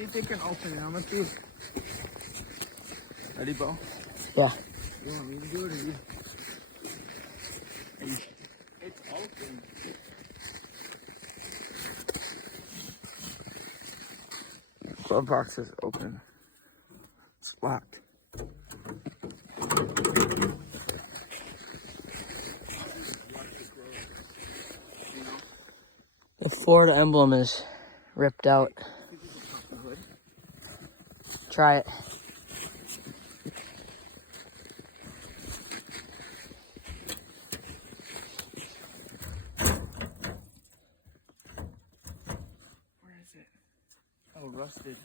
see if they can open it. I'm gonna see. Ready, Bo? Yeah. You want me to do it or you? It's open. Glove box is open. It's locked. The Ford emblem is ripped out. Try it. Where is it? Oh, rusted.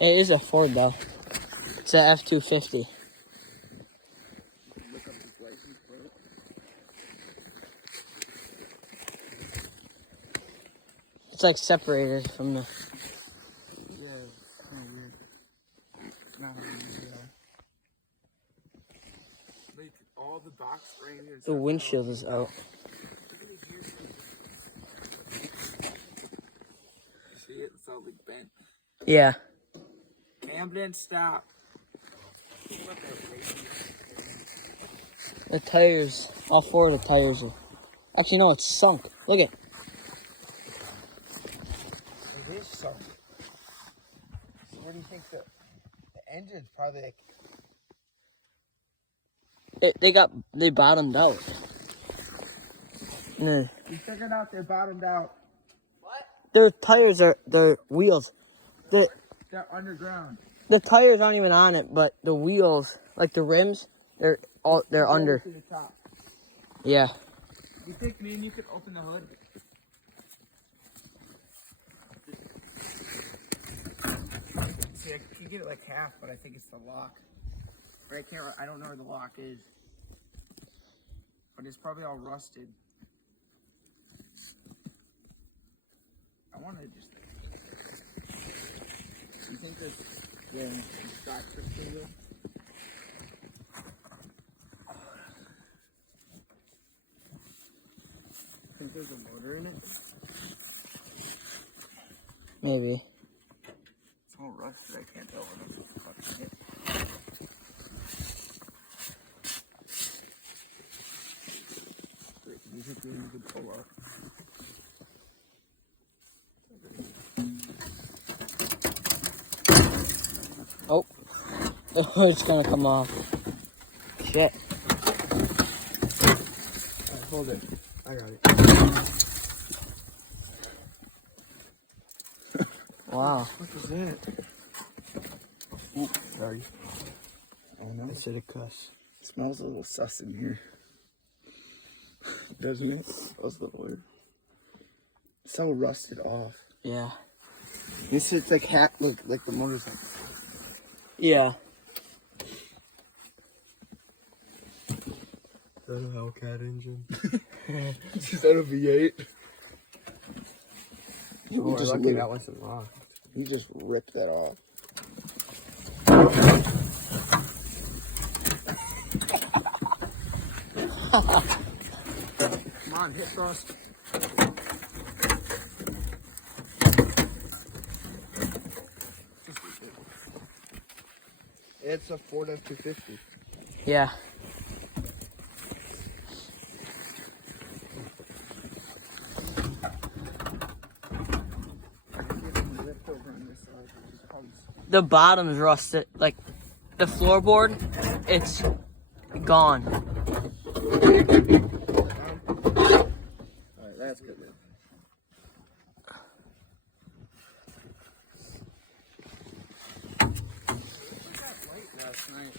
It is a Ford though. It's a F-250. Look up his license plate. It's like separated from the. Yeah, it's kind of weird. Not how you do that. Like all the box frame is. The windshield is out. See it? It's all like bent. Yeah. Camden, stop. The tires, all four of the tires are. Actually, no, it's sunk. Look at. It is sunk. So where do you think the engine's probably like? They bottomed out. No. You figured out they're bottomed out. Their tires are, their wheels. They're underground. The tires aren't even on it, but the wheels, like the rims, they're under. To the top. Yeah. You think me and you could open the hood? See, I can get it like half, but I think it's the lock. But I can't. I don't know where the lock is. But it's probably all rusted. I want to just. You think there's stock fixing you? Think there's a motor in it? Maybe. It's all rusted. I can't tell what I'm fucking hit. You think we could pull up? Oh. Oh, it's gonna come off. Shit. Alright, hold it. I got it. Wow. What was that? Ooh, sorry. Oh no. I said a cuss. It smells a little sus in here. Doesn't it? It smells a little weird. It's so rusted off. Yeah. This is like hat. Look, like the motor's like. Yeah. Is that a Hellcat engine? Is that a V8? Oh, just lucky that wasn't locked. You just ripped that off. Come on, hit thrust. It's a Ford F-250. Yeah. The bottom's rusted, like the floorboard, it's gone. Alright, that's good then. Last night.